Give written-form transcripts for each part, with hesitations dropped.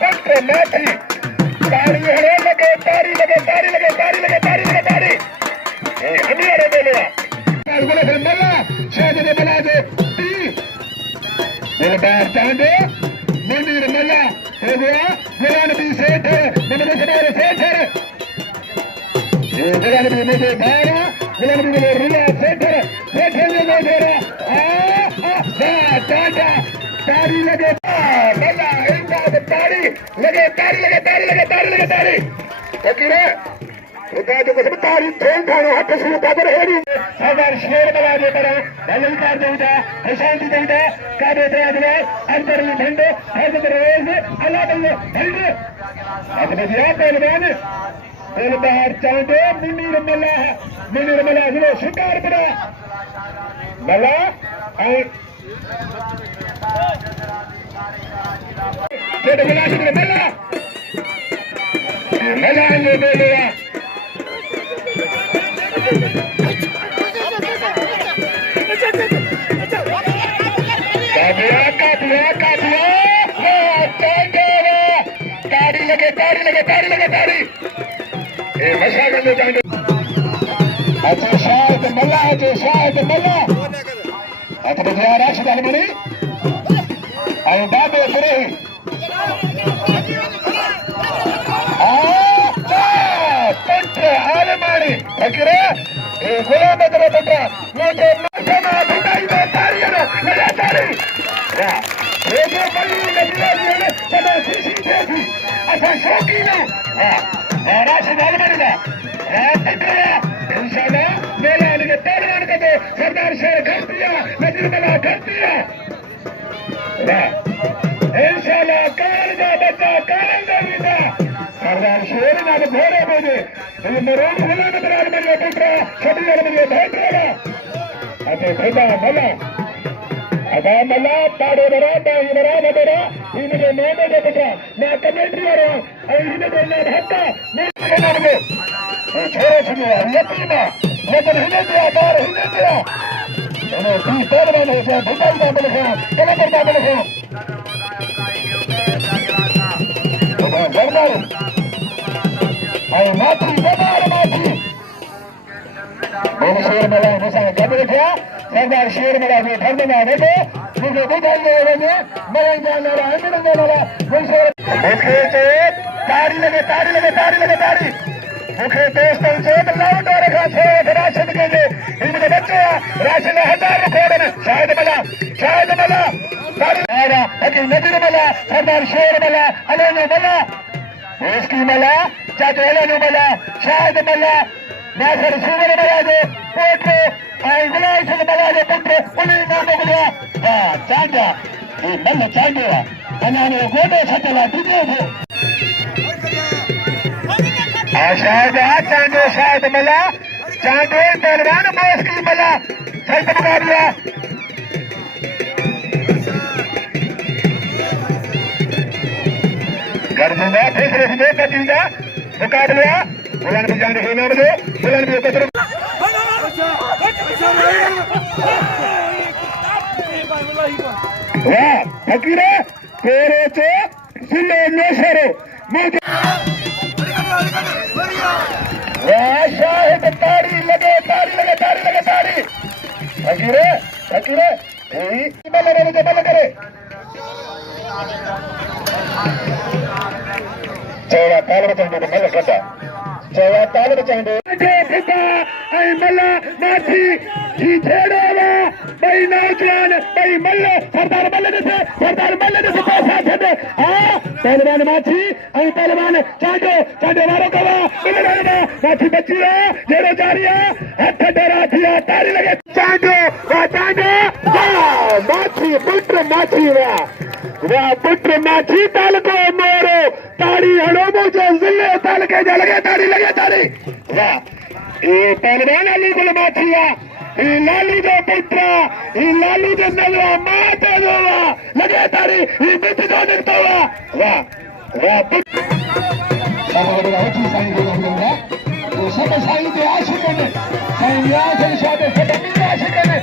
पट्टे माथी तारी हरे लगे तारी लगे तारी लगे तारी लगे तारी लगे तारी अभी अरे बोले बोले फिर मल्ला शायद ने बना दे दिल बाहर चांदे मंदिर मल्ला हो गया गुलाम नबी सेठ मैंने तुम्हारे सेठ है ये गुलाम नबी मुझे भाया गुलाम नबी बोले रिया सेठ सेठ ये मैं दे रहा चाचा तारी लगे मल्ला इनका तारी लगे तारी लगे तारी लगे तारी लगे तारी फकीर उदा जो कुछ तारी थोन खानो हाथ से उतार है नी सरदार शेर बना दे पर भले कर देता शांति देता का देता है अंदर में झंडे हर रोज अल्लाह बल्ले झंडे अपने दिया पहलवान पहले बाहर चांदे मुनीर मल्ला जो शिकार बना मल्ला जेडे मल्ला मल्ला ने बोले तारी लगे तारी लगे तारी लगे तारी ये मशा कर ले जाएंगे अच्छा शायद मल्ला अच्छा बजा राशि डाल मनी आयो बाबे करे पट्टे आलमारी फकीरे ये गुलाम तेरा बेटा मुझे मजना बिटाई दे तारी लगा तारी वाह ये जो बड़ी नदिया ने सदा खुशी देखी अच्छा शौकीन हां राशि डाल मनी का पट्टे इंशाल्लाह मेला ने पहलवान का दे सरदार शेर कर दिया नजर बना कर दिया वाह इंशाल्लाह काल का बच्चा काल का बेटा सरदार शेर ना भोरे बोले ये मेरे भोले में बराबर मेरे पुत्र छोटी वाले मेरे भेंट रहा अच्छा खुदा मल्ला अगा मल्ला पाड़े बरा बरा इनके नोने के बेटा मैं कमेटी आ रहा इन्हें देना हक्का मैं कहना मुझे छोरे सुनिए यकीना लेकिन हिने दिया बार हिने दिया इन्हें ती पहलवान हो गया भुटाई का बलखा कला करता बलखा जरदार आई माथी जमार माथी मेरे शेर मेला मुसा गब रखा सरदार शेर मेला में धर्म में आने को मुझे बुझाई दे रहे मैं जाना रहा है मेरे जाना रहा मुझे मुखे से तारी लगे तारी लगे तारी लगे तारी मुखे दोस्तों से लाउट और रखा छे राशन के लिए इनके बच्चे राशन 1000 रुपए में शायद मला तारी आया लेकिन नजर मला सरदार शेर मला अलेनो मला उसकी मला चाचा अलेनो मला शायद मला नासर सुवर मला दे पोटे आई गुलाम से मला दे पुत्र उन्हें नाम बोलिया हां चाचा ये मल्ल चांदे अनाने गोदे सचला दिखे थे शायद मला चांदे पहलवान बोस की मला सही मुकाबला गर्जना तीसरे से दो कटीजा मुकाबला बुलान भी जाने के नाम दे बुलान भी कतर वाह फकीरे तेरे से सुनो नशरो मुझे वाह शायद तारी लगे फकीरे बल करे चौड़ा ताल बचाएंगे तो मल कटा चौड़ा ताल बचाएंगे मल्ला माथी जी छेड़ेगा भाई नौजवान भाई मल्ल सरदार मल्ल ने पैसा छे हाँ पहलवान माथी पहलवान चांडो मारो कवा माथी बची जेड़ो जारिया हाथ डेरा थिया तारी लगे चांडो माथी पुत्र माथी वाह पुत्र माथी ताल को मोरो ताड़ी हड़ो मुझे जिले ताल के जा लगे ताड़ी वाह ये पहलवान अली गुल माथिया ये लालू जो पुत्र ये लालू जो नजरा माते जो लगे ताड़ी ये मिट जो निकता वाह पुत्र सब साईं के आशिक ने साईं याद है शायद फटमी के आशिक ने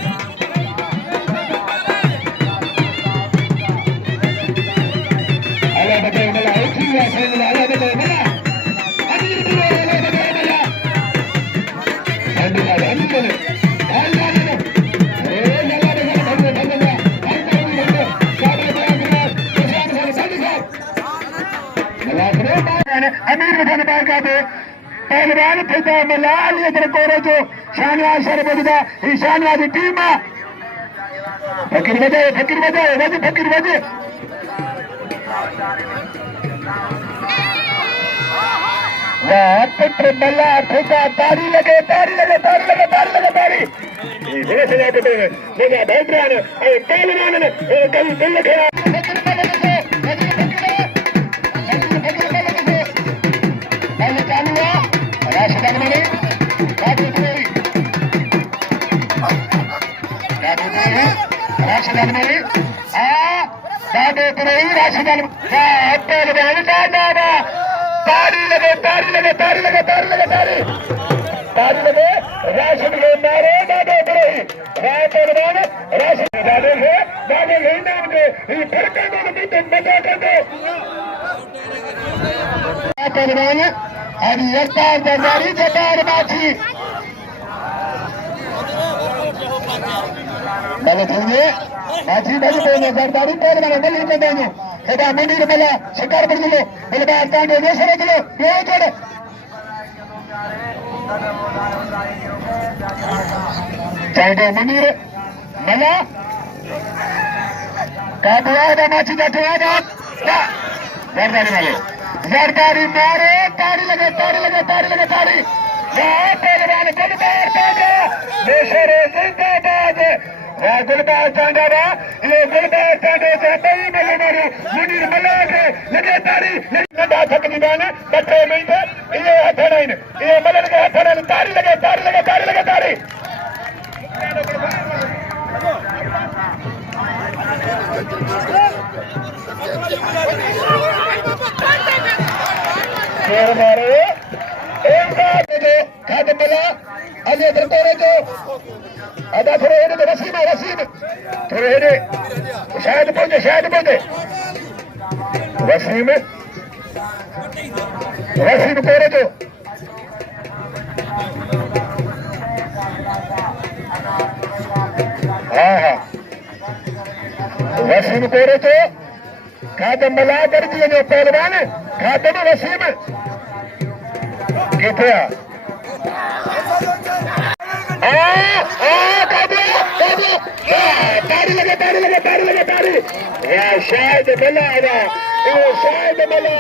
पहलवान बारका दे पहलवान फिदा मला अली इधर कोरे जो शानवाज सर बजदा ही शानवाज टीम फकीर वजे वाह पुत्र मला फिदा तारी लगे ये से जाते थे मेरा बैठरान ए पहलवान ने कल दिल लगा तारी लगे राशिद के मारे दादे पुरही पहलवान राशिद दादे है दादे नाम के फिर मजा कर दो पहलवान अब यकार दरबारी जबार बाछी भले थोड़े बाछी भले बोले सरदारी पहलवान भले के देनो हेदा मंदिर भला शिकार कर लो भले बाहर तांडे दे सरे लो ये जोड़े चाहे मंदिर भला का बुआ माछी का ठुआदा सरदारी वाले सरदारी मारे तारी लगे वाह पहलवान गुलबार चांदा बेशरे जिंदाबाद वाह गुलबार चांदा ये गुलबार चांदे से बई मिले मारू मुनीर मला के लगे तारी नंदा थक दीवान बटे मिनट ये हथड़ाइन ये मलन के हथड़ाइन तारी लगे शेर मारे एक बात जो खाते मिला अली इधर कोरे जो अदा थोड़े हेडे तो वसीम थोड़े हेडे शायद पहुंचे वसीम कोरे जो हाँ वसीम कोरे जो खाते मिला कर दिए जो पहलवान खाते में वसीम किथे तारी लगे शायद मिला शायद मिला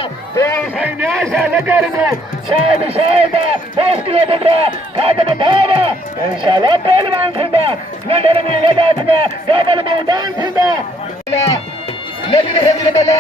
शायद 10 किलोमीटर खातम भावा इंशाल्लाह पहलवान थींदा नंढड़ में वॾा थींदा डबल में उडान थींदा लगी मिला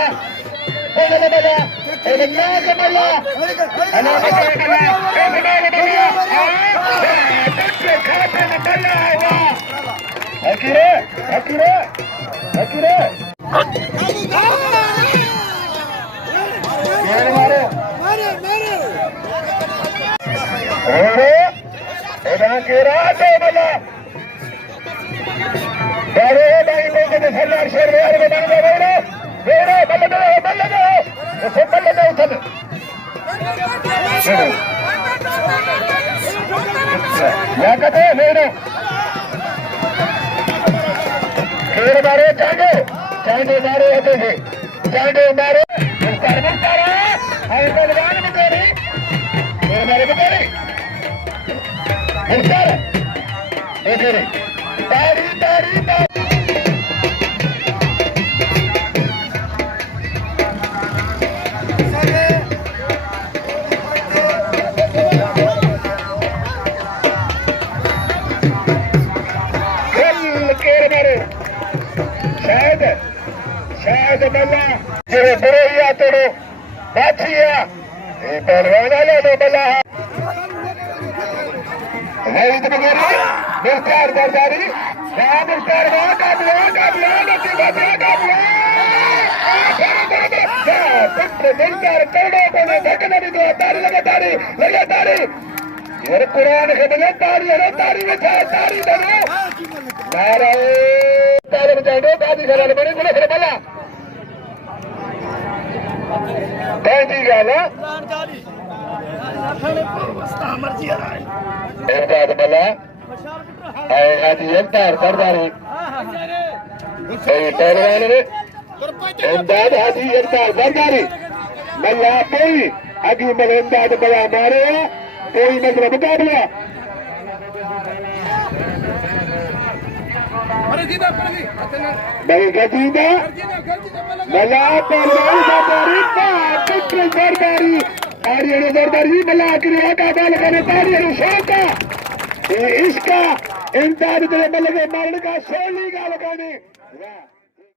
शायद मल्ला जो बुरैया तोड़ो बाछिया पहलवान ले लो मल्ला वहीद बगैर मुख्तार बरदारी मुख्तार पुत्र मुख्तार करोड़ों को धक्का नहीं दो तारी लगे तारी ये कुरान के बजे तारी में तारी दो नारा तारे बचाओ दादी घराले बने गुले फिर बला कैसी गाल है मर्जी आ रहा है इमदाद बला आए हाजी अवतार सरदारी सही पहलवान ने इमदाद हाजी अवतार सरदारी मल्ला कोई अगी मलंदाज बड़ा मारे कोई मतलब मुकाबला भाई गजीदा मला पर जोरदारी तारियां जोरदारी मला आखिरी का बाल करने तारियां शोका इसका इंतजार तेरे मल के मारने का शैली का लगाने